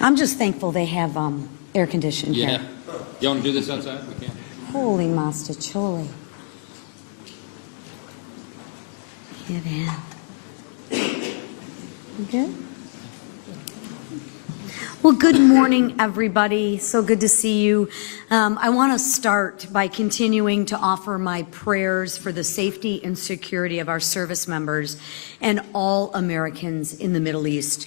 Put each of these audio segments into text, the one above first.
I'm just thankful they have air conditioning Yeah. here. You want to do this outside? We can. Holy mastacholi. Get in. You good? Well, good morning, everybody. So good to see you. I want to start by continuing to offer my prayers for the safety and security of our service members and all Americans in the Middle East.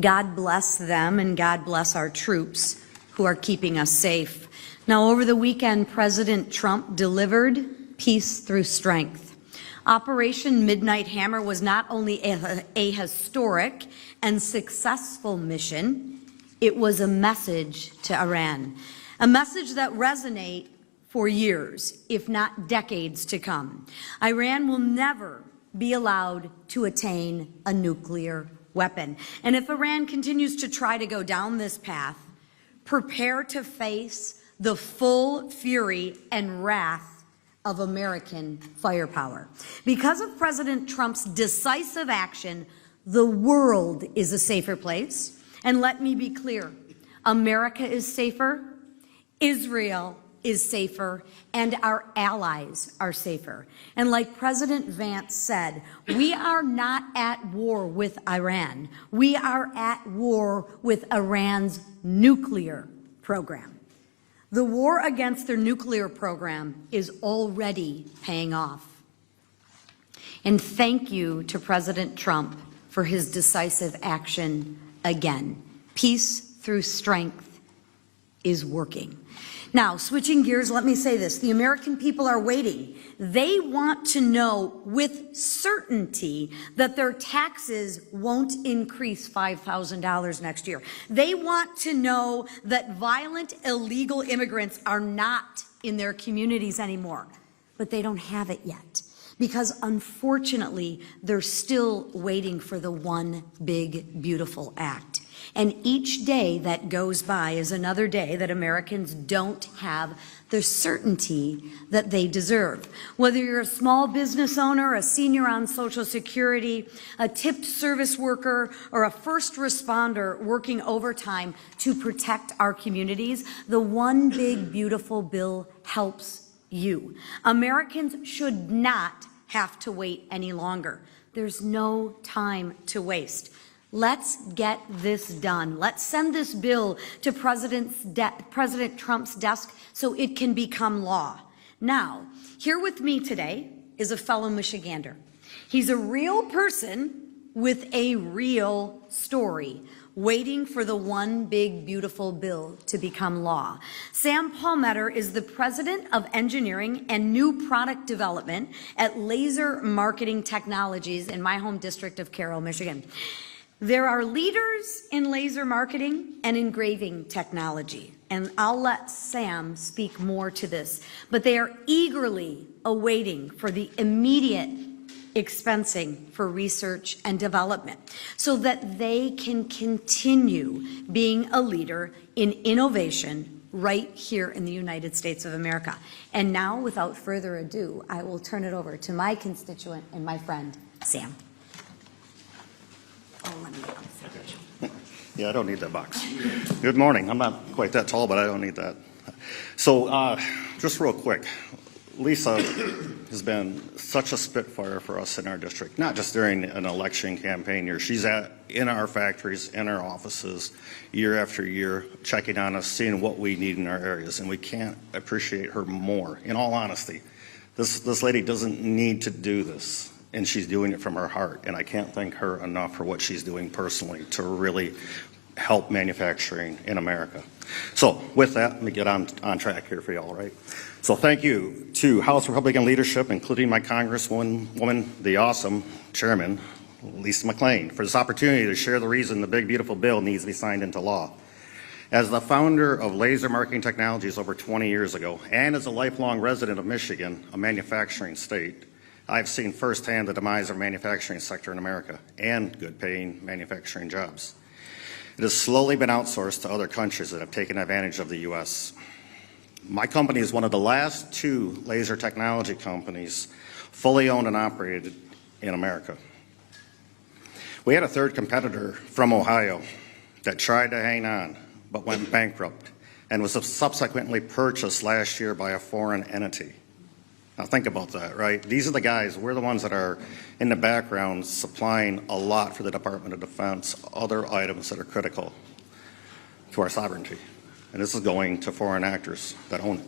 God bless them and God bless our troops who are keeping us safe. Now, over the weekend, President Trump delivered peace through strength. Operation Midnight Hammer was not only a historic and successful mission, it was a message to Iran, a message that resonates for years, if not decades to come. Iran will never be allowed to attain a nuclear weapon. And if Iran continues to try to go down this path, prepare to face the full fury and wrath of American firepower. Because of President Trump's decisive action, the world is a safer place. And let me be clear, America is safer, Israel is safer, and our allies are safer. And like President Vance said, we are not at war with Iran. We are at war with Iran's nuclear program. The war against their nuclear program is already paying off. And thank you to President Trump for his decisive action again. Peace through strength is working. Now, switching gears, let me say this. The American people are waiting. They want to know with certainty that their taxes won't increase $5,000 next year. They want to know that violent, illegal immigrants are not in their communities anymore. But they don't have it yet, because unfortunately, they're still waiting for the one big, beautiful act. And each day that goes by is another day that Americans don't have the certainty that they deserve. Whether you're a small business owner, a senior on Social Security, a tipped service worker, or a first responder working overtime to protect our communities, the one big, beautiful bill helps you. Americans should not have to wait any longer. There's no time to waste. Let's get this done. Let's send this bill to President Trump's desk so it can become law. Now, here with me today is a fellow Michigander. He's a real person with a real story, waiting for the one big, beautiful bill to become law. Sam Palmetter is the President of Engineering and New Product Development at Laser Marketing Technologies in my home district of Carroll, Michigan. There are leaders in laser marketing and engraving technology, and I'll let Sam speak more to this, but they are eagerly awaiting for the immediate expensing for research and development so that they can continue being a leader in innovation right here in the United States of America. And now, without further ado, I will turn it over to my constituent and my friend, Sam. Oh, let me get this. Yeah, I don't need that box. Good morning. I'm not quite that tall, but I don't need that. So just real quick, Lisa has been such a spitfire for us in our district, not just during an election campaign year. She's in our factories, in our offices, year after year, checking on us, seeing what we need in our areas, and we can't appreciate her more. In all honesty, this lady doesn't need to do this, and she's doing it from her heart, and I can't thank her enough for what she's doing personally to really help manufacturing in America. So with that, let me get on track here for y'all, right? So thank you to House Republican leadership, including my Congresswoman, the awesome Chairman, Lisa McClain, for this opportunity to share the reason the big, beautiful bill needs to be signed into law. As the founder of Laser Marketing Technologies over 20 years ago, and as a lifelong resident of Michigan, a manufacturing state, I've seen firsthand the demise of the manufacturing sector in America and good-paying manufacturing jobs. It has slowly been outsourced to other countries that have taken advantage of the U.S. My company is one of the last 2 laser technology companies fully owned and operated in America. We had a third competitor from Ohio that tried to hang on but went bankrupt and was subsequently purchased last year by a foreign entity. Now think about that, right? These are the guys, we're the ones that are in the background supplying a lot for the Department of Defense, other items that are critical to our sovereignty. And this is going to foreign actors that own it.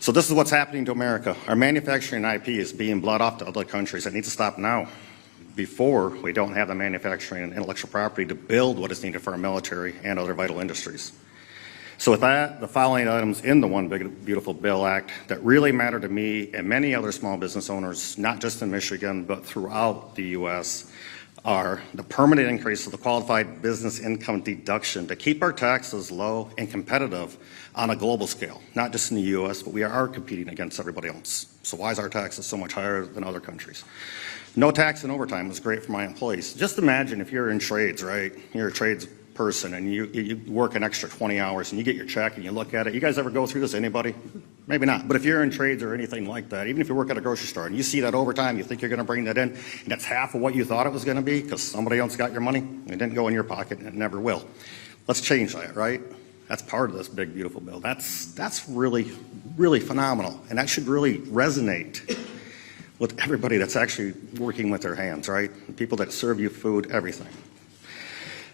So this is what's happening to America. Our manufacturing IP is being bled off to other countries. It needs to stop now, before we don't have the manufacturing and intellectual property to build what is needed for our military and other vital industries. So with that, the following items in the One Big Beautiful Bill Act that really matter to me and many other small business owners, not just in Michigan, but throughout the U.S., are the permanent increase of the qualified business income deduction to keep our taxes low and competitive on a global scale, not just in the U.S., but we are competing against everybody else. So why is our taxes so much higher than other countries? No tax and overtime is great for my employees. Just imagine if you're in trades, right? You're a trades person and you work an extra 20 hours and you get your check and you look at it. You guys ever go through this? Anybody? Maybe not. But if you're in trades or anything like that, even if you work at a grocery store and you see that overtime, you think you're going to bring that in, and it's half of what you thought it was going to be because somebody else got your money. It didn't go in your pocket and it never will. Let's change that, right? That's part of this big, beautiful bill. That's really, really phenomenal. And that should really resonate with everybody that's actually working with their hands, right? The people that serve you food, everything.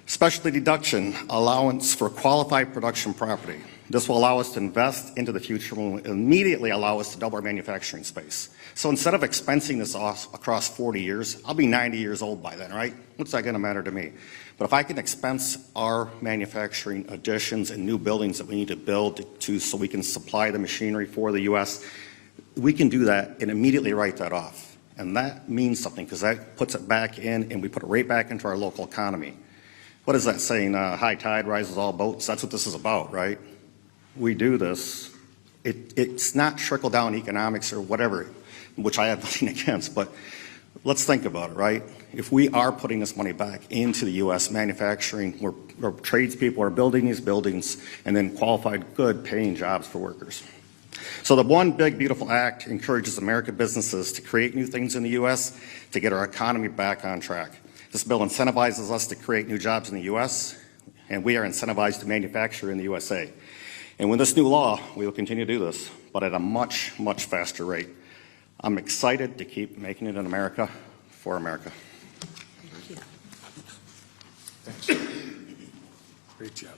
Specialty deduction allowance for qualified production property. This will allow us to invest into the future and will immediately allow us to double our manufacturing space. So instead of expensing this off across 40 years, I'll be 90 years old by then, right? What's that gonna matter to me? But if I can expense our manufacturing additions and new buildings that we need to build so we can supply the machinery for the U.S., we can do that and immediately write that off. And that means something because that puts it back in and we put it right back into our local economy. What is that saying? High tide rises all boats. That's what this is about, right? We do this. It's not trickle-down economics or whatever, which I have nothing against, but let's think about it, right? If we are putting this money back into the U.S. manufacturing, where tradespeople are building these buildings and then qualified, good paying jobs for workers. So the One Big Beautiful Act encourages American businesses to create new things in the U.S. to get our economy back on track. This bill incentivizes us to create new jobs in the U.S., and we are incentivized to manufacture in the USA. And with this new law, we will continue to do this, but at a much, much faster rate. I'm excited to keep making it in America for America. Thanks. Great job.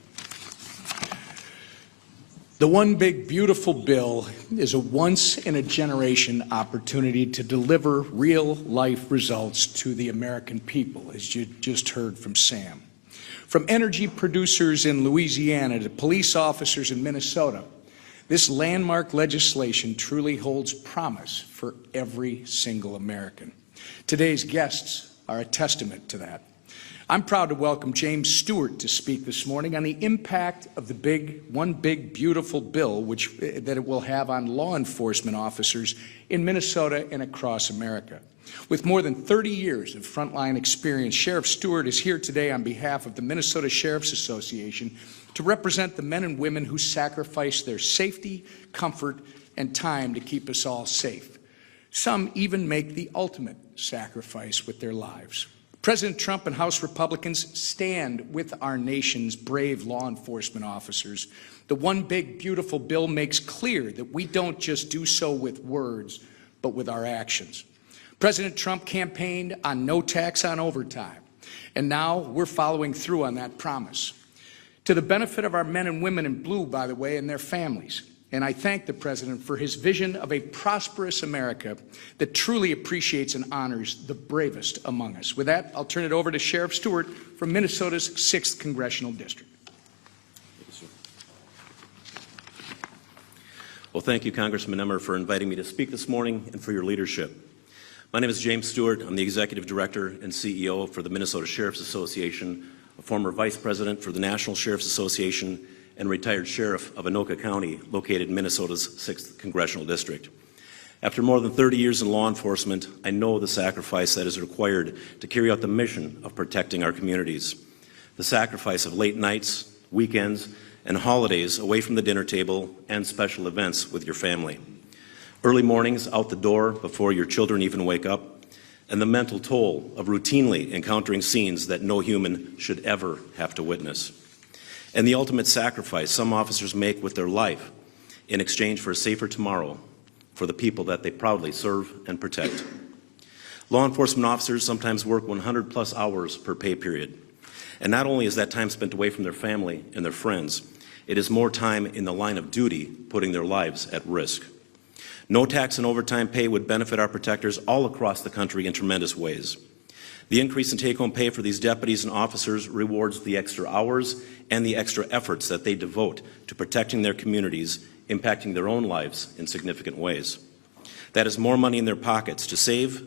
The One Big Beautiful Bill is a once-in-a-generation opportunity to deliver real-life results to the American people, as you just heard from Sam. From energy producers in Louisiana to police officers in Minnesota, this landmark legislation truly holds promise for every single American. Today's guests are a testament to that. I'm proud to welcome James Stewart to speak this morning on the impact of the One Big Beautiful Bill that it will have on law enforcement officers in Minnesota and across America. With more than 30 years of frontline experience, Sheriff Stewart is here today on behalf of the Minnesota Sheriff's Association to represent the men and women who sacrifice their safety, comfort, and time to keep us all safe. Some even make the ultimate sacrifice with their lives. President Trump and House Republicans stand with our nation's brave law enforcement officers. The One Big Beautiful Bill makes clear that we don't just do so with words, but with our actions. President Trump campaigned on no tax on overtime, and now we're following through on that promise. To the benefit of our men and women in blue, by the way, and their families. And I thank the President for his vision of a prosperous America that truly appreciates and honors the bravest among us. With that, I'll turn it over to Sheriff Stewart from Minnesota's 6th Congressional District. Well, thank you, Congressman Emmer, for inviting me to speak this morning and for your leadership. My name is James Stewart. I'm the Executive Director and CEO for the Minnesota Sheriff's Association, a former Vice President for the National Sheriff's Association, and retired sheriff of Anoka County, located in Minnesota's 6th Congressional District. After more than 30 years in law enforcement, I know the sacrifice that is required to carry out the mission of protecting our communities. The sacrifice of late nights, weekends, and holidays away from the dinner table and special events with your family. Early mornings out the door before your children even wake up. and the mental toll of routinely encountering scenes that no human should ever have to witness, and the ultimate sacrifice some officers make with their life in exchange for a safer tomorrow for the people that they proudly serve and protect. Law enforcement officers sometimes work 100+ hours per pay period, and not only is that time spent away from their family and their friends, it is more time in the line of duty, putting their lives at risk. No tax and overtime pay would benefit our protectors all across the country in tremendous ways. The increase in take-home pay for these deputies and officers rewards the extra hours and the extra efforts that they devote to protecting their communities, impacting their own lives in significant ways. That is more money in their pockets to save,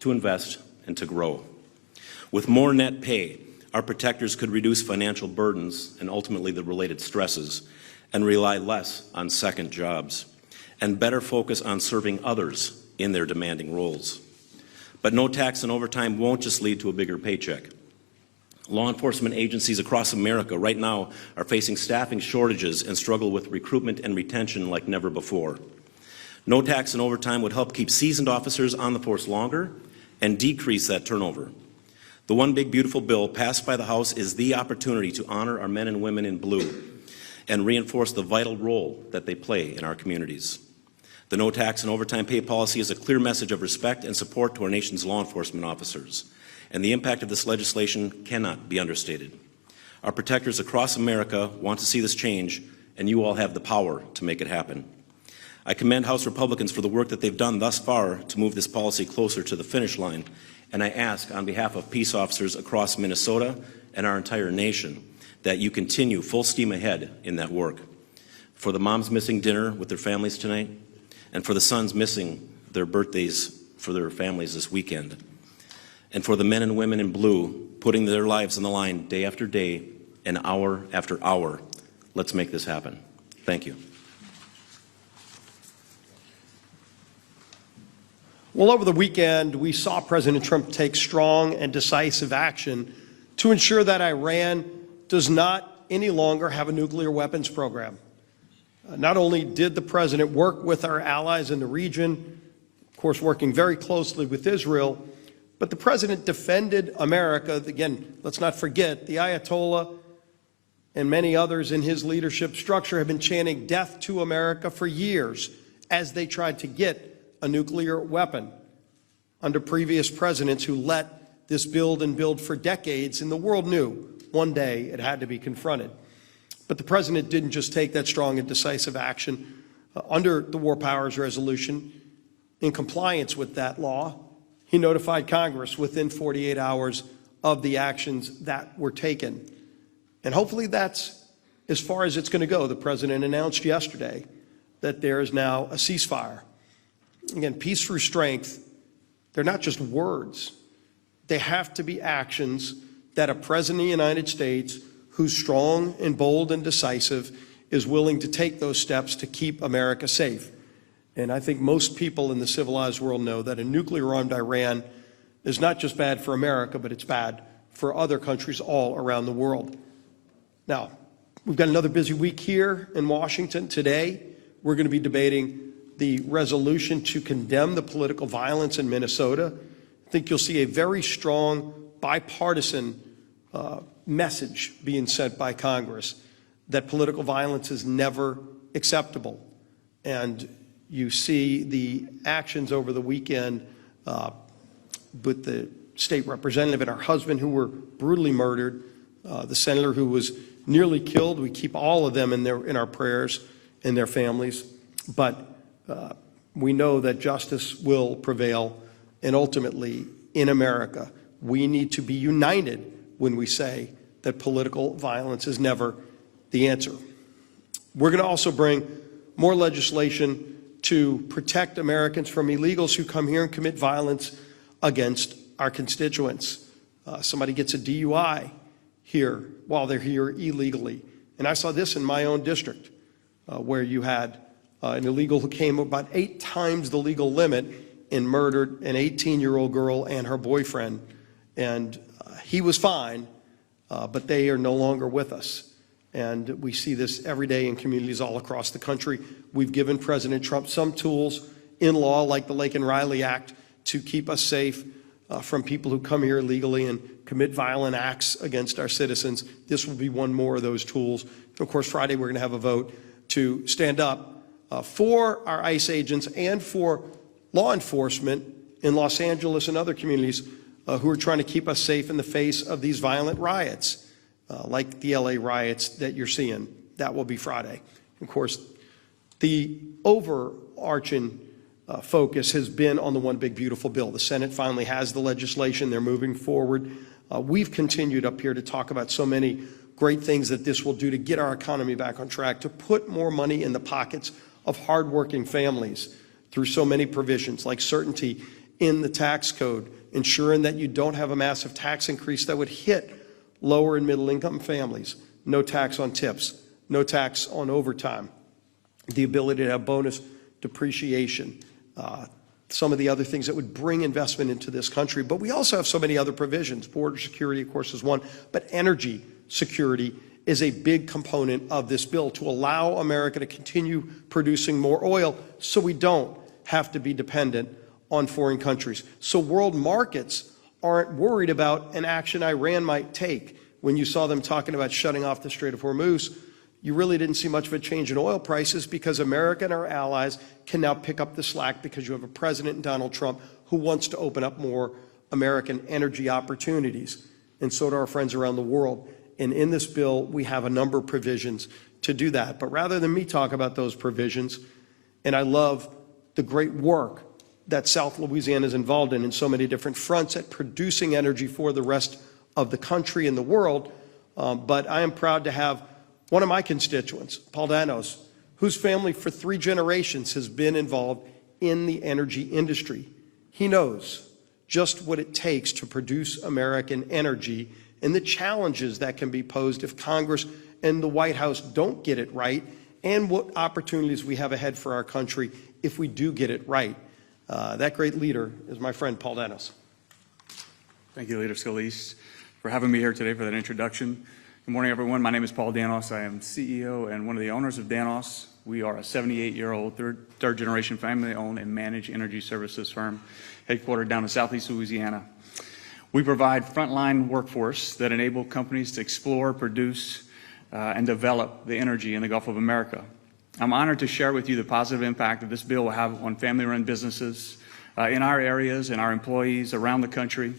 to invest, and to grow. With more net pay, our protectors could reduce financial burdens and ultimately the related stresses and rely less on second jobs and better focus on serving others in their demanding roles. But no tax and overtime won't just lead to a bigger paycheck. Law enforcement agencies across America right now are facing staffing shortages and struggle with recruitment and retention like never before. No tax and overtime would help keep seasoned officers on the force longer and decrease that turnover. The One Big Beautiful Bill passed by the House is the opportunity to honor our men and women in blue and reinforce the vital role that they play in our communities. The no tax and overtime pay policy is a clear message of respect and support to our nation's law enforcement officers, and the impact of this legislation cannot be understated. Our protectors across America want to see this change, and you all have the power to make it happen. I commend House Republicans for the work that they've done thus far to move this policy closer to the finish line, and I ask on behalf of peace officers across Minnesota and our entire nation that you continue full steam ahead in that work. For the moms missing dinner with their families tonight, and for the sons missing their birthdays for their families this weekend, and for the men and women in blue putting their lives on the line day after day and hour after hour, let's make this happen. Thank you. Well, over the weekend, we saw President Trump take strong and decisive action to ensure that Iran does not any longer have a nuclear weapons program. Not only did the president work with our allies in the region, of course, working very closely with Israel, but the president defended America. Again, let's not forget, the Ayatollah and many others in his leadership structure have been chanting death to America for years as they tried to get a nuclear weapon under previous presidents who let this build and build for decades, and the world knew one day it had to be confronted. But the president didn't just take that strong and decisive action under the War Powers Resolution. In compliance with that law, he notified Congress within 48 hours of the actions that were taken. And hopefully that's as far as it's going to go. The president announced yesterday that there is now a ceasefire. Again, peace through strength, they're not just words. They have to be actions that a president of the United States who's strong and bold and decisive is willing to take those steps to keep America safe. And I think most people in the civilized world know that a nuclear-armed Iran is not just bad for America, but it's bad for other countries all around the world. Now, we've got another busy week here in Washington. Today, we're going to be debating the resolution to condemn the political violence in Minnesota. I think you'll see a very strong bipartisan message being sent by Congress that political violence is never acceptable. And you see the actions over the weekend with the state representative and her husband who were brutally murdered, the senator who was nearly killed. We keep all of them in our prayers and their families. But we know that justice will prevail, and ultimately in America, we need to be united when we say that political violence is never the answer. We're going to also bring more legislation to protect Americans from illegals who come here and commit violence against our constituents. Somebody gets a DUI here while they're here illegally. And I saw this in my own district where you had an illegal who came about 8 times the legal limit and murdered an 18-year-old girl and her boyfriend. And he was fine, but they are no longer with us. And we see this every day in communities all across the country. We've given President Trump some tools in law, like the Lake and Riley Act, to keep us safe. from people who come here illegally and commit violent acts against our citizens. This will be one more of those tools. And of course, Friday we're going to have a vote to stand up for our ICE agents and for law enforcement in Los Angeles and other communities who are trying to keep us safe in the face of these violent riots, like the LA riots that you're seeing. That will be Friday. Of course, the overarching focus has been on the one big beautiful bill. The Senate finally has the legislation. They're moving forward. We've continued up here to talk about so many great things that this will do to get our economy back on track, to put more money in the pockets of hardworking families through so many provisions like certainty in the tax code, ensuring that you don't have a massive tax increase that would hit lower and middle income families, no tax on tips, no tax on overtime, the ability to have bonus depreciation, some of the other things that would bring investment into this country. But we also have so many other provisions. Border security, of course, is one, but energy security is a big component of this bill to allow America to continue producing more oil so we don't have to be dependent on foreign countries. So world markets aren't worried about an action Iran might take. When you saw them talking about shutting off the Strait of Hormuz, you really didn't see much of a change in oil prices because America and our allies can now pick up the slack because you have a president, Donald Trump, who wants to open up more American energy opportunities. And so do our friends around the world. And in this bill, we have a number of provisions to do that. But rather than me talk about those provisions, and I love the great work that South Louisiana is involved in so many different fronts at producing energy for the rest of the country and the world, but I am proud to have one of my constituents, Paul Danos, whose family for 3 generations has been involved in the energy industry. He knows just what it takes to produce American energy and the challenges that can be posed if Congress and the White House don't get it right, and what opportunities we have ahead for our country if we do get it right. That great leader is my friend Paul Danos. Thank you, Leader Scalise, for having me here today for that introduction. Good morning, everyone. My name is Paul Danos. I am CEO and one of the owners of Danos. We are a 78-year-old, third-generation family-owned and managed energy services firm headquartered down in Southeast Louisiana. We provide frontline workforce that enable companies to explore, produce, and develop the energy in the Gulf of America. I'm honored to share with you the positive impact that this bill will have on family-run businesses in our areas and our employees around the country,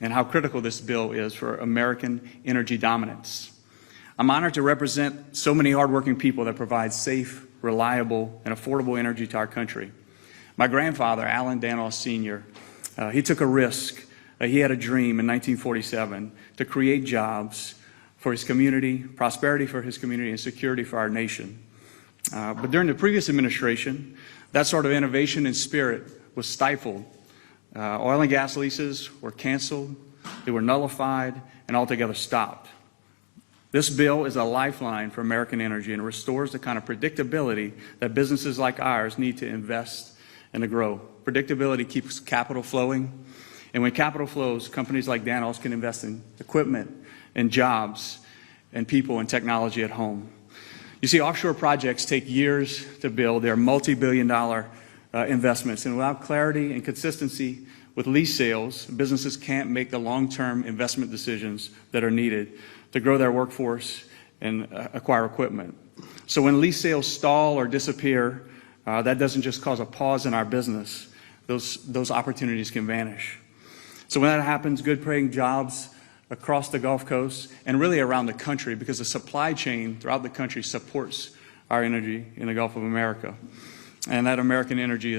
and how critical this bill is for American energy dominance. I'm honored to represent so many hardworking people that provide safe, reliable, and affordable energy to our country. My grandfather, Alan Danos Sr., he took a risk. He had a dream in 1947 to create jobs for his community, prosperity for his community, and security for our nation. But during the previous administration, that sort of innovation and spirit was stifled. Oil and gas leases were canceled, they were nullified, and altogether stopped. This bill is a lifeline for American energy and restores the kind of predictability that businesses like ours need to invest and to grow. Predictability keeps capital flowing, and when capital flows, companies like Danos can invest in equipment and jobs and people and technology at home. You see, offshore projects take years to build. They're multi-billion-dollar investments, and without clarity and consistency with lease sales, businesses can't make the long-term investment decisions that are needed to grow their workforce and acquire equipment. So when lease sales stall or disappear, that doesn't just cause a pause in our business. Those opportunities can vanish. So when that happens, good paying jobs across the Gulf Coast and really around the country, because the supply chain throughout the country supports our energy in the Gulf of America. And that American energy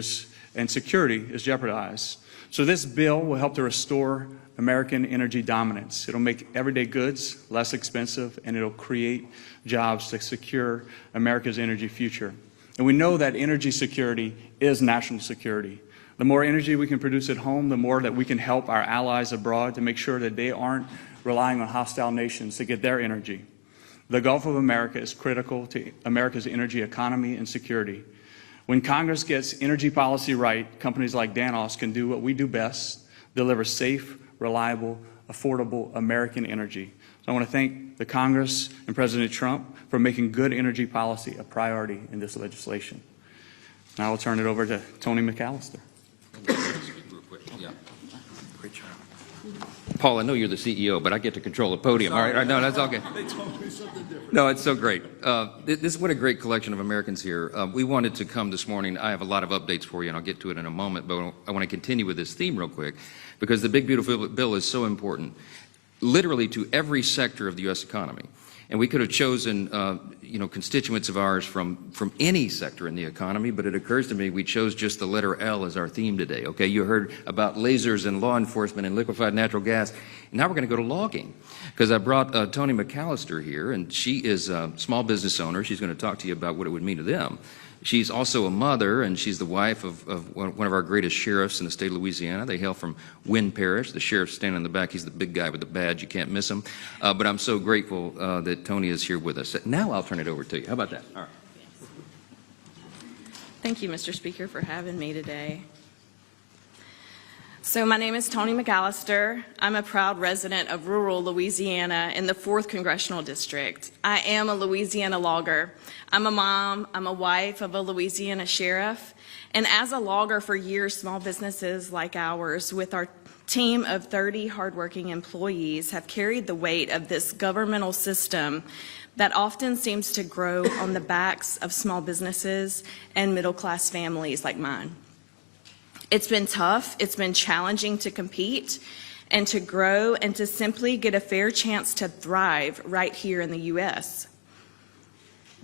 and security is jeopardized. So this bill will help to restore American energy dominance. It'll make everyday goods less expensive, and it'll create jobs to secure America's energy future. And we know that energy security is national security. The more energy we can produce at home, the more that we can help our allies abroad to make sure that they aren't relying on hostile nations to get their energy. The Gulf of America is critical to America's energy economy and security. When Congress gets energy policy right, companies like Danos can do what we do best, deliver safe, reliable, affordable American energy. So I want to thank the Congress and President Trump for making good energy policy a priority in this legislation. Now I'll turn it over to Tony McAllister. Real quick. Yeah. Great job. Paul, I know you're the CEO, but I get to control the podium. All right, no, that's all good. They told me something different. No, it's so great. What a great collection of Americans here. We wanted to come this morning. I have a lot of updates for you, and I'll get to it in a moment, but I want to continue with this theme real quick because the big, beautiful bill is so important, literally to every sector of the U.S. economy. And we could have chosen, constituents of ours from any sector in the economy, but it occurs to me we chose just the letter L as our theme today, okay? You heard about lasers and law enforcement and liquefied natural gas. And now we're going to go to logging because I brought Toni McAllister here, and she is a small business owner. She's going to talk to you about what it would mean to them. She's also a mother, and she's the wife of one of our greatest sheriffs in the state of Louisiana. They hail from Wynn Parish. The sheriff's standing in the back. He's the big guy with the badge. You can't miss him. But I'm so grateful that Toni is here with us. Now I'll turn it over to you. How about that? All right. Thank you, Mr. Speaker, for having me today. So my name is Toni McAllister. I'm a proud resident of rural Louisiana in the 4th Congressional District. I am a Louisiana logger. I'm a mom, I'm a wife of a Louisiana sheriff, and as a logger for years, small businesses like ours with our team of 30 hardworking employees have carried the weight of this governmental system that often seems to grow on the backs of small businesses and middle-class families like mine. It's been tough, it's been challenging to compete and to grow and to simply get a fair chance to thrive right here in the U.S.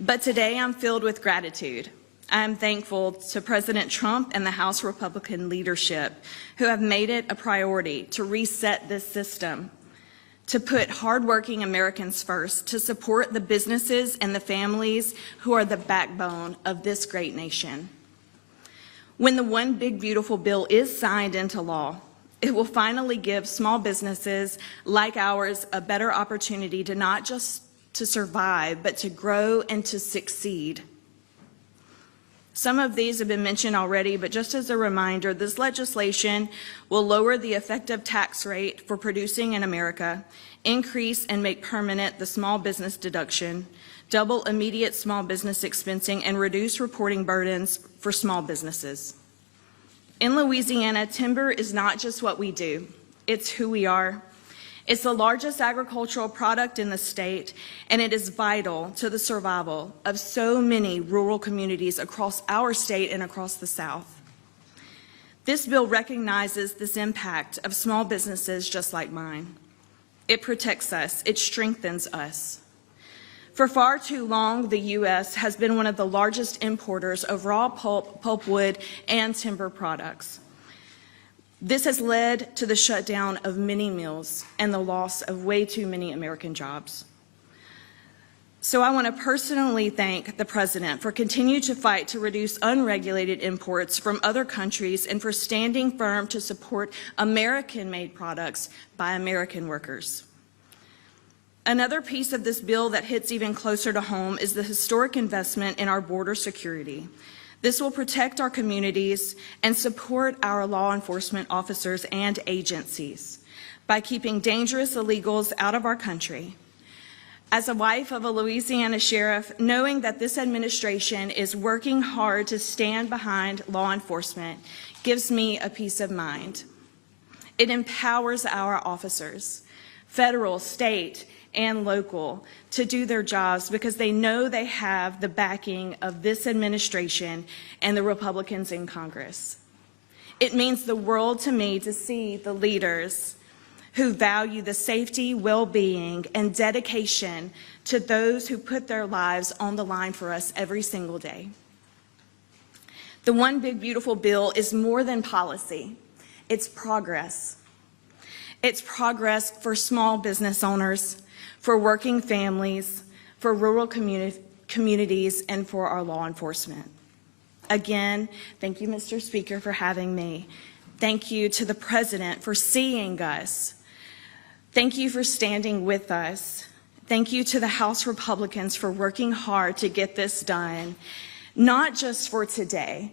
But today I'm filled with gratitude. I am thankful to President Trump and the House Republican leadership who have made it a priority to reset this system, to put hardworking Americans first, to support the businesses and the families who are the backbone of this great nation. When the One Big Beautiful Bill is signed into law, it will finally give small businesses like ours a better opportunity to not just to survive, but to grow and to succeed. Some of these have been mentioned already, but just as a reminder, this legislation will lower the effective tax rate for producing in America, increase and make permanent the small business deduction, double immediate small business expensing, and reduce reporting burdens for small businesses. In Louisiana, timber is not just what we do, it's who we are. It's the largest agricultural product in the state, and it is vital to the survival of so many rural communities across our state and across the South. This bill recognizes this impact of small businesses just like mine. It protects us, it strengthens us. For far too long, the U.S. has been one of the largest importers of raw pulp, pulpwood, and timber products. This has led to the shutdown of many mills and the loss of way too many American jobs. So I want to personally thank the President for continuing to fight to reduce unregulated imports from other countries and for standing firm to support American-made products by American workers. Another piece of this bill that hits even closer to home is the historic investment in our border security. This will protect our communities and support our law enforcement officers and agencies by keeping dangerous illegals out of our country. As a wife of a Louisiana sheriff, knowing that this administration is working hard to stand behind law enforcement gives me a peace of mind. It empowers our officers, federal, state, and local, to do their jobs because they know they have the backing of this administration and the Republicans in Congress. It means the world to me to see the leaders who value the safety, well-being, and dedication to those who put their lives on the line for us every single day. The One Big Beautiful Bill is more than policy. It's progress. It's progress for small business owners, for working families, for rural communities, and for our law enforcement. Again, thank you, Mr. Speaker, for having me. Thank you to the President for seeing us. Thank you for standing with us. Thank you to the House Republicans for working hard to get this done, not just for today,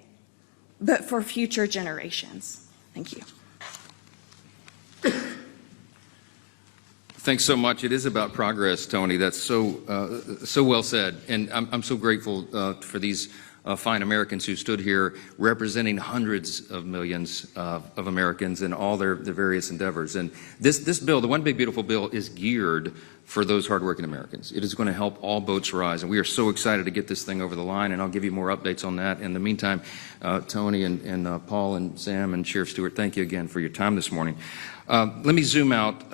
but for future generations. Thank you. Thanks so much. It is about progress, Toni. That's so well said. And I'm so grateful for these fine Americans who stood here representing hundreds of millions of Americans in all their various endeavors. And this bill, the One Big Beautiful Bill, is geared for those hardworking Americans. It is going to help all boats rise, and we are so excited to get this thing over the line, and I'll give you more updates on that. In the meantime, Tony and Paul and Sam and Sheriff Stewart, thank you again for your time this morning. Let me zoom out.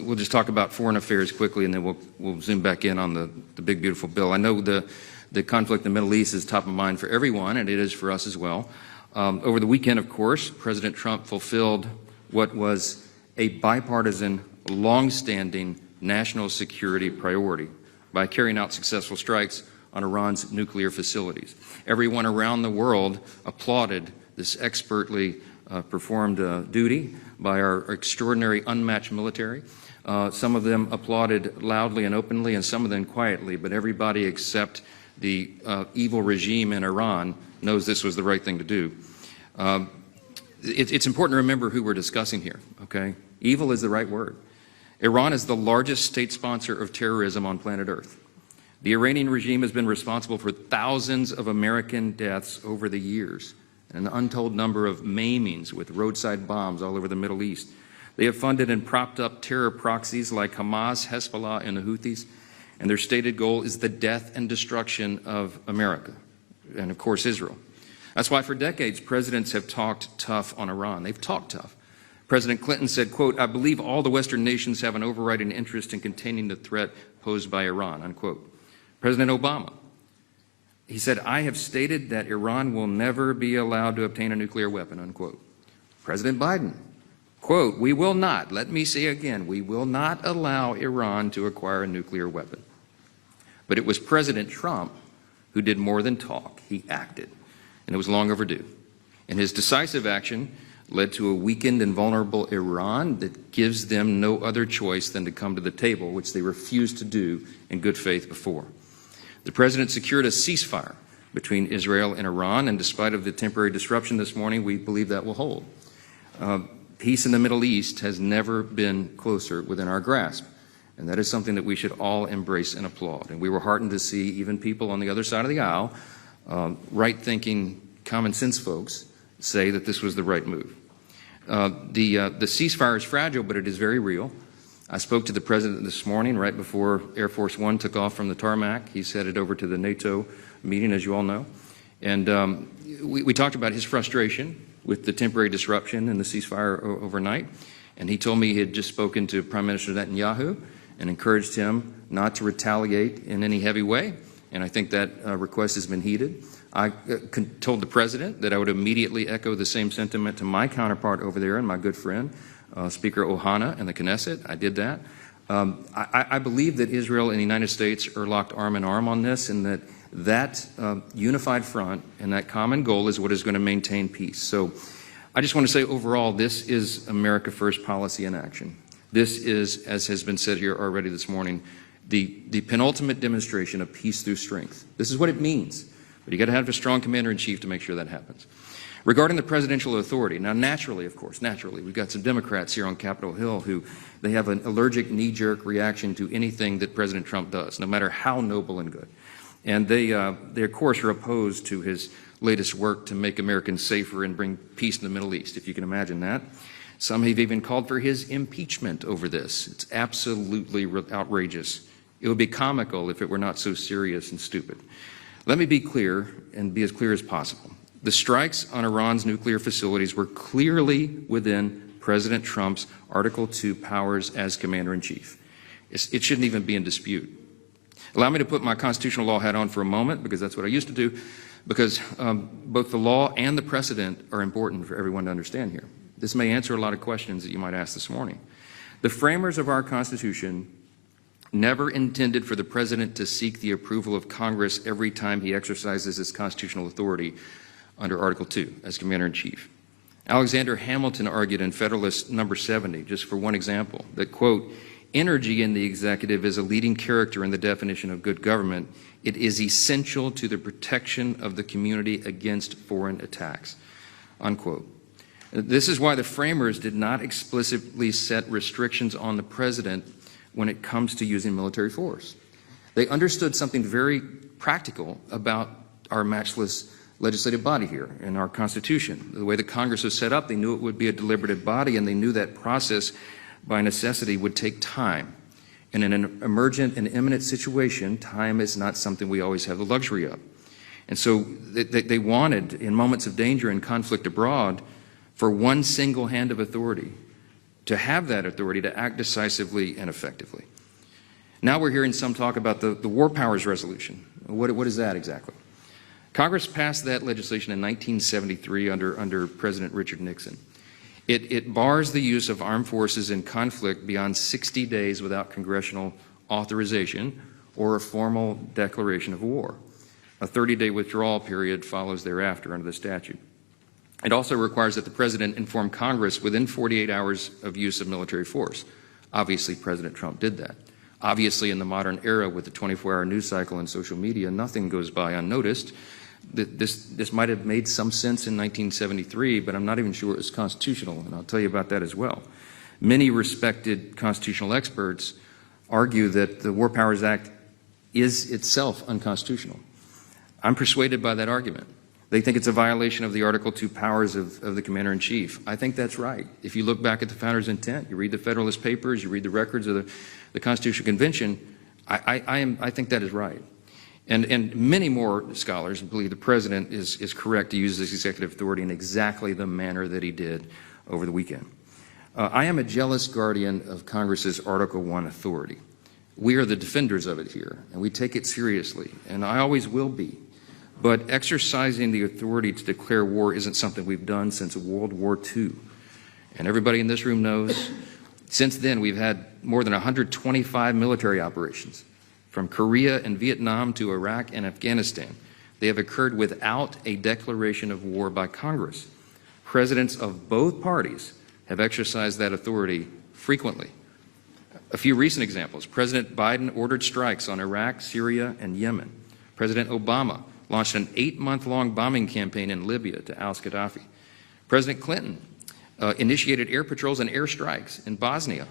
We'll just talk about foreign affairs quickly, and then we'll zoom back in on the big, beautiful bill. I know the conflict in the Middle East is top of mind for everyone, and it is for us as well. Over the weekend, of course, President Trump fulfilled what was a bipartisan, long-standing national security priority by carrying out successful strikes on Iran's nuclear facilities. Everyone around the world applauded this expertly performed duty by our extraordinary, unmatched military. Some of them applauded loudly and openly, and some of them quietly, but everybody except the evil regime in Iran knows this was the right thing to do. It's important to remember who we're discussing here, okay? Evil is the right word. Iran is the largest state sponsor of terrorism on planet Earth. The Iranian regime has been responsible for thousands of American deaths over the years, and an untold number of maimings with roadside bombs all over the Middle East. They have funded and propped up terror proxies like Hamas, Hezbollah, and the Houthis, and their stated goal is the death and destruction of America, and of course Israel. That's why for decades presidents have talked tough on Iran. They've talked tough. President Clinton said, quote, "I believe all the Western nations have an overriding interest in containing the threat posed by Iran," unquote. President Obama, he said, "I have stated that Iran will never be allowed to obtain a nuclear weapon," unquote. President Biden, quote, "We will not," let me say again, "we will not allow Iran to acquire a nuclear weapon." But it was President Trump who did more than talk. He acted, and it was long overdue. And his decisive action led to a weakened and vulnerable Iran that gives them no other choice than to come to the table, which they refused to do in good faith before. The president secured a ceasefire between Israel and Iran, and despite of the temporary disruption this morning, we believe that will hold. Peace in the Middle East has never been closer within our grasp, and that is something that we should all embrace and applaud. And we were heartened to see even people on the other side of the aisle, right-thinking, common-sense folks, say that this was the right move. The ceasefire is fragile, but it is very real. I spoke to the president this morning right before Air Force One took off from the tarmac. He's headed over to the NATO meeting, as you all know. And we talked about his frustration with the temporary disruption and the ceasefire overnight. And he told me he had just spoken to Prime Minister Netanyahu and encouraged him not to retaliate in any heavy way. And I think that request has been heeded. I told the president that I would immediately echo the same sentiment to my counterpart over there and my good friend, Speaker Ohana and the Knesset. I did that. I believe that Israel and the United States are locked arm in arm on this, and that unified front and that common goal is what is going to maintain peace. So I just want to say overall, this is America First policy in action. This is, as has been said here already this morning, the penultimate demonstration of peace through strength. This is what it means. But you got to have a strong commander-in-chief to make sure that happens. Regarding the presidential authority, now naturally, of course, we've got some Democrats here on Capitol Hill who they have an allergic knee-jerk reaction to anything that President Trump does, no matter how noble and good. And they of course, are opposed to his latest work to make Americans safer and bring peace in the Middle East, if you can imagine that. Some have even called for his impeachment over this. It's absolutely outrageous. It would be comical if it were not so serious and stupid. Let me be clear and be as clear as possible. The strikes on Iran's nuclear facilities were clearly within President Trump's Article 2 powers as Commander-in-Chief. It shouldn't even be in dispute. Allow me to put my constitutional law hat on for a moment, because that's what I used to do, because both the law and the precedent are important for everyone to understand here. This may answer a lot of questions that you might ask this morning. The framers of our Constitution never intended for the president to seek the approval of Congress every time he exercises his constitutional authority under Article 2 as Commander-in-Chief. Alexander Hamilton argued in Federalist number 70, just for one example, that, quote, "Energy in the executive is a leading character in the definition of good government. It is essential to the protection of the community against foreign attacks," unquote. This is why the framers did not explicitly set restrictions on the president when it comes to using military force. They understood something very practical about our matchless legislative body here in our Constitution. The way the Congress was set up, they knew it would be a deliberative body, and they knew that process by necessity would take time. And in an emergent and imminent situation, time is not something we always have the luxury of. And so they wanted, in moments of danger and conflict abroad, for one single hand of authority to have that authority to act decisively and effectively. Now we're hearing some talk about the War Powers Resolution. What is that exactly? Congress passed that legislation in 1973 under President Richard Nixon. It bars the use of armed forces in conflict beyond 60 days without congressional authorization or a formal declaration of war. A 30-day withdrawal period follows thereafter under the statute. It also requires that the President inform Congress within 48 hours of use of military force. Obviously, President Trump did that. Obviously, in the modern era with the 24-hour news cycle and social media, nothing goes by unnoticed. This might have made some sense in 1973, but I'm not even sure it was constitutional, and I'll tell you about that as well. Many respected constitutional experts argue that the War Powers Act is itself unconstitutional. I'm persuaded by that argument. They think it's a violation of the Article II powers of the Commander-in-Chief. I think that's right. If you look back at the Founders' intent, you read the Federalist Papers, you read the records of the Constitutional Convention, I think that is right. And many more scholars believe the President is correct to use this executive authority in exactly the manner that he did over the weekend. I am a jealous guardian of Congress's Article I authority. We are the defenders of it here, and we take it seriously, and I always will be. But exercising the authority to declare war isn't something we've done since World War II. And everybody in this room knows, since then we've had more than 125 military operations. From Korea and Vietnam to Iraq and Afghanistan, they have occurred without a declaration of war by Congress. Presidents of both parties have exercised that authority frequently. A few recent examples. President Biden ordered strikes on Iraq, Syria, and Yemen. President Obama launched an 8-month-long bombing campaign in Libya to oust Gaddafi. President Clinton initiated air patrols and air strikes in Bosnia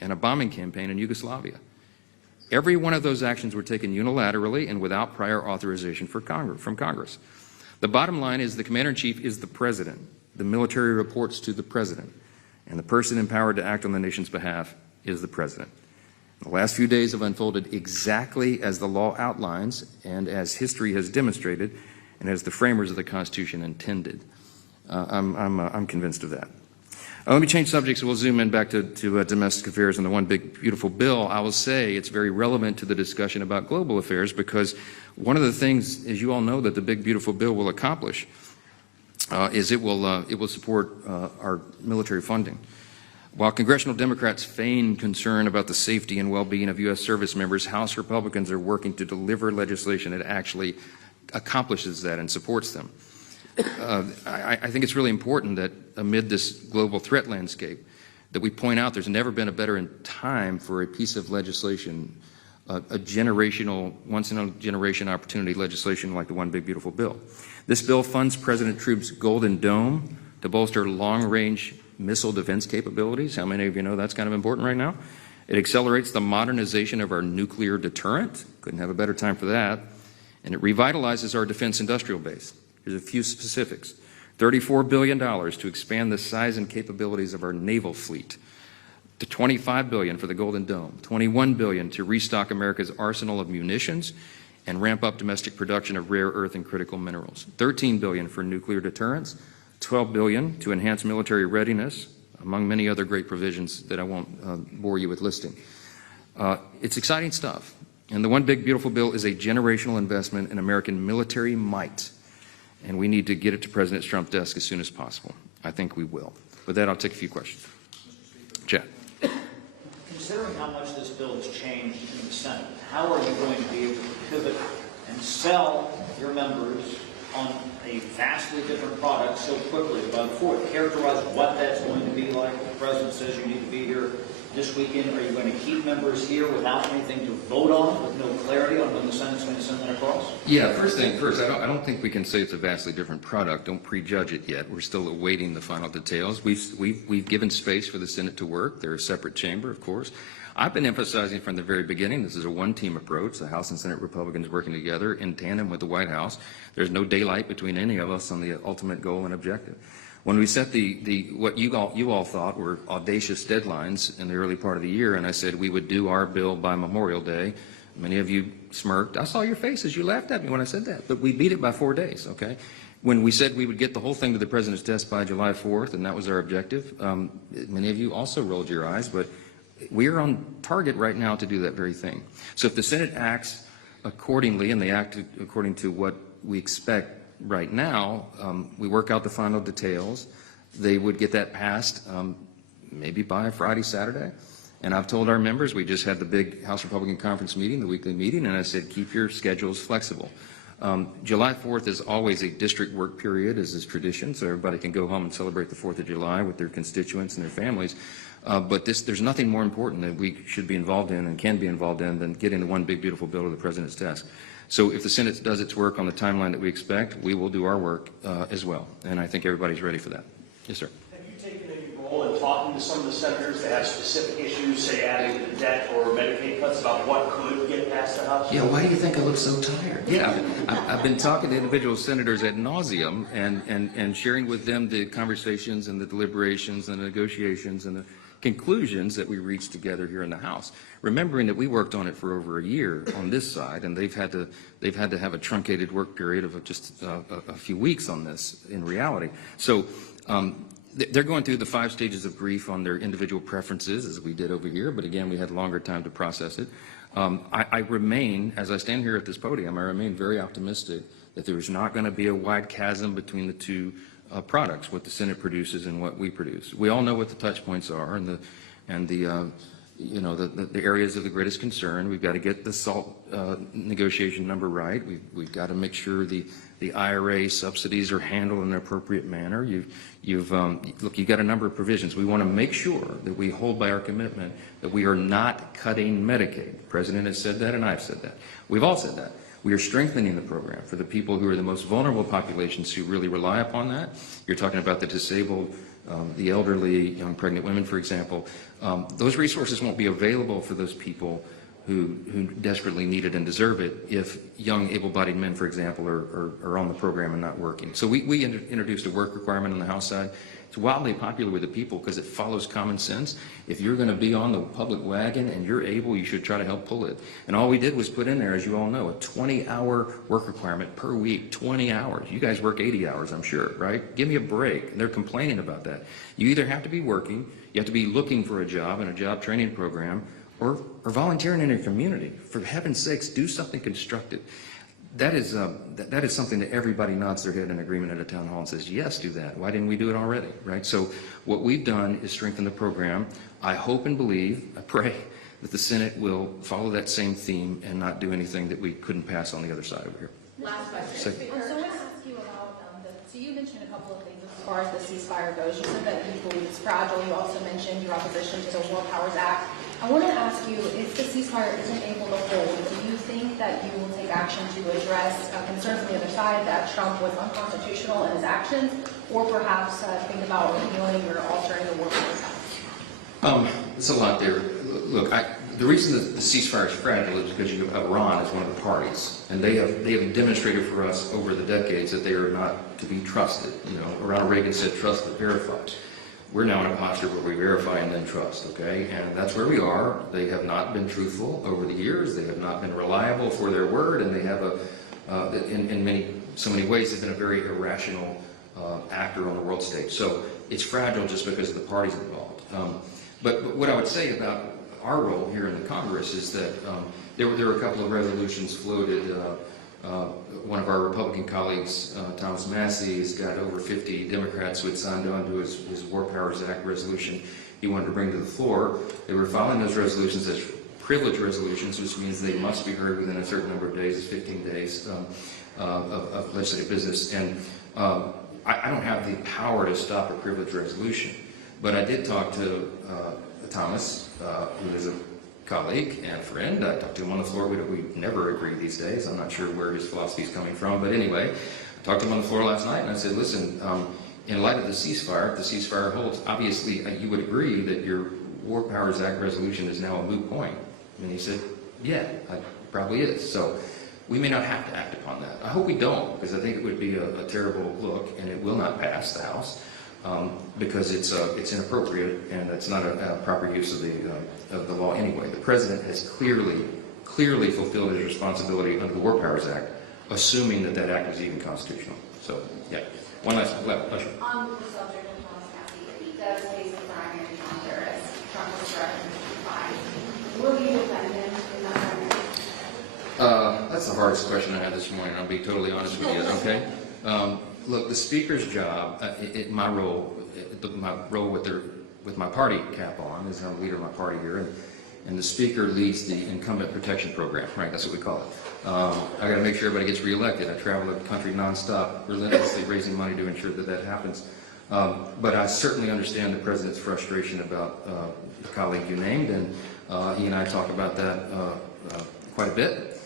and a bombing campaign in Yugoslavia. Every one of those actions were taken unilaterally and without prior authorization from Congress. The bottom line is the Commander-in-Chief is the President. The military reports to the President, and the person empowered to act on the nation's behalf is the President. The last few days have unfolded exactly as the law outlines and as history has demonstrated and as the framers of the Constitution intended. I'm convinced of that. Let me change subjects. We'll zoom in back to domestic affairs and the one big, beautiful bill. I will say it's very relevant to the discussion about global affairs because one of the things, as you all know, that the big, beautiful bill will accomplish is it will support our military funding. While congressional Democrats feign concern about the safety and well-being of U.S. service members, House Republicans are working to deliver legislation that actually accomplishes that and supports them. I think it's really important that amid this global threat landscape that we point out there's never been a better time for a piece of legislation, a generational, once-in-a-generation opportunity legislation like the One Big Beautiful Bill. This bill funds President Trump's Golden Dome to bolster long-range missile defense capabilities. How many of you know that's kind of important right now? It accelerates the modernization of our nuclear deterrent. Couldn't have a better time for that. And it revitalizes our defense industrial base. Here's a few specifics. $34 billion to expand the size and capabilities of our naval fleet. To $25 billion for the Golden Dome. $21 billion to restock America's arsenal of munitions and ramp up domestic production of rare earth and critical minerals. $13 billion for nuclear deterrence. $12 billion to enhance military readiness, among many other great provisions that I won't bore you with listing. It's exciting stuff. And the One Big Beautiful Bill is a generational investment in American military might. And we need to get it to President Trump's desk as soon as possible. I think we will. With that, I'll take a few questions. Chad. Considering how much this bill has changed in the Senate, how are you going to be able to pivot and sell your members on a vastly different product so quickly? But before, characterize what that's going to be like. The President says you need to be here this weekend. Are you going to keep members here without anything to vote on, with no clarity on when the Senate's going to send that across? Yeah, first thing first, I don't think we can say it's a vastly different product. Don't prejudge it yet. We're still awaiting the final details. We've given space for the Senate to work. They're a separate chamber, of course. I've been emphasizing from the very beginning, this is a one-team approach. The House and Senate Republicans working together in tandem with the White House. There's no daylight between any of us on the ultimate goal and objective. When we set what you all thought were audacious deadlines in the early part of the year, and I said we would do our bill by Memorial Day, many of you smirked. I saw your faces. You laughed at me when I said that. But we beat it by 4 days, okay? When we said we would get the whole thing to the President's desk by July 4th, and that was our objective, many of you also rolled your eyes, but we are on target right now to do that very thing. So if the Senate acts accordingly, and they act according to what we expect right now, we work out the final details, they would get that passed maybe by Friday, Saturday. And I've told our members, we just had the big House Republican Conference meeting, the weekly meeting, and I said, keep your schedules flexible. July 4th is always a district work period, as is tradition, so everybody can go home and celebrate the 4th of July with their constituents and their families. But there's nothing more important that we should be involved in and can be involved in than getting the one big beautiful bill to the President's desk. So if the Senate does its work on the timeline that we expect, we will do our work as well. And I think everybody's ready for that. Yes, sir. Have you taken any role in talking to some of the senators that have specific issues, say adding to the debt or Medicaid cuts, about what could get past the House? Yeah, why do you think I look so tired? Yeah, I've been talking to individual senators ad nauseum and sharing with them the conversations and the deliberations and the negotiations and the conclusions that we reached together here in the House, remembering that we worked on it for over a year on this side, and they've had to have a truncated work period of just a few weeks on this in reality. So they're going through the 5 stages of grief on their individual preferences, as we did over here, but again, we had longer time to process it. I remain, as I stand here at this podium, I remain very optimistic that there is not going to be a wide chasm between the two products, what the Senate produces and what we produce. We all know what the touch points are and the areas of the greatest concern. We've got to get the SALT negotiation number right. We've got to make sure the IRA subsidies are handled in an appropriate manner. You've got a number of provisions. We want to make sure that we hold by our commitment that we are not cutting Medicaid. The President has said that, and I've said that. We've all said that. We are strengthening the program for the people who are the most vulnerable populations who really rely upon that. You're talking about the disabled, the elderly, young pregnant women, for example. Those resources won't be available for those people who desperately need it and deserve it if young able-bodied men, for example, are on the program and not working. So we introduced a work requirement on the House side. It's wildly popular with the people because it follows common sense. If you're going to be on the public wagon and you're able, you should try to help pull it. And all we did was put in there, as you all know, a 20-hour work requirement per week, 20 hours. You guys work 80 hours, I'm sure, right? Give me a break. And they're complaining about that. You either have to be working, you have to be looking for a job in a job training program, or volunteering in your community. For heaven's sakes, do something constructive. That is something that everybody nods their head in agreement at a town hall and says, yes, do that. Why didn't we do it already, right? So what we've done is strengthen the program. I hope and believe, I pray, that the Senate will follow that same theme and not do anything that we couldn't pass on the other side over here. Last question. So I want to ask you about, so you mentioned a couple of things as far as the ceasefire goes. You said that you believe it's fragile. You also mentioned your opposition to the War Powers Act. I want to ask you, if the ceasefire isn't able to hold, do you think that you will take action to address concerns on the other side that Trump was unconstitutional in his actions, or perhaps think about repealing or altering the War Powers Act? There's a lot there. Look, the reason that the ceasefire is fragile is because you have Iran as one of the parties, and they have demonstrated for us over the decades that they are not to be trusted. You know, Ronald Reagan said, "Trust but verify." We're now in a posture where we verify and then trust, okay? And that's where we are. They have not been truthful over the years. They have not been reliable for their word, and they have in so many ways, they've been a very irrational actor on the world stage. So it's fragile just because of the parties involved. But what I would say about our role here in the Congress is that there were a couple of resolutions floated. One of our Republican colleagues, Thomas Massey, has got over 50 Democrats who had signed on to his War Powers Act resolution he wanted to bring to the floor. They were filing those resolutions as privilege resolutions, which means they must be heard within a certain number of days, 15 days of legislative business. And I don't have the power to stop a privilege resolution, but I did talk to Thomas, who is a colleague and friend. I talked to him on the floor. We never agree these days. I'm not sure where his philosophy is coming from, but anyway, I talked to him on the floor last night and I said, listen, in light of the ceasefire, if the ceasefire holds, obviously you would agree that your War Powers Act resolution is now a moot point? And he said, yeah, it probably is. So we may not have to act upon that. I hope we don't, because I think it would be a terrible look, and it will not pass the House because it's inappropriate and it's not a proper use of the law anyway. The President has clearly fulfilled his responsibility under the War Powers Act, assuming that that act was even constitutional. So, yeah. One last question. On the subject of Thomas Massey, if he does face a primary counter as Trump was threatened to will you defend him in that primary? That's the hardest question I had this morning. I'll be totally honest with you. Okay. Look, the Speaker's job, my role with my party cap on, is I'm the leader of my party here, and the Speaker leads the Incumbent Protection Program. Right, that's what we call it. I got to make sure everybody gets reelected. I travel the country nonstop, relentlessly raising money to ensure that that happens. But I certainly understand the President's frustration about the colleague you named, and he and I talk about that quite a bit.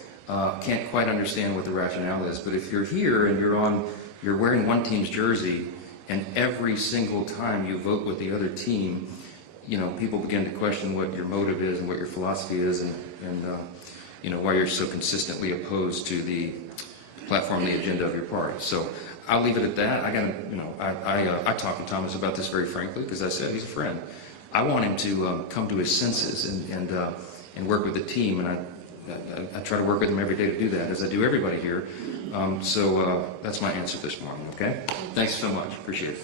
Can't quite understand what the rationale is, but if you're here and you're wearing one team's jersey, and every single time you vote with the other team, people begin to question what your motive is and what your philosophy is, and why you're so consistently opposed to the platform, the agenda of your party. So I'll leave it at that. I talked to Thomas about this very frankly, because I said he's a friend. I want him to come to his senses and work with the team, and I try to work with him every day to do that, as I do everybody here. So that's my answer this morning, okay? Thanks so much. Appreciate it.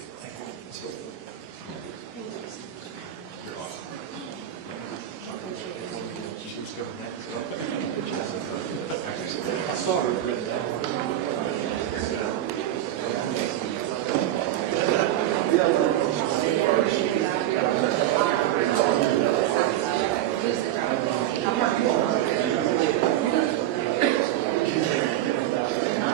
Yeah.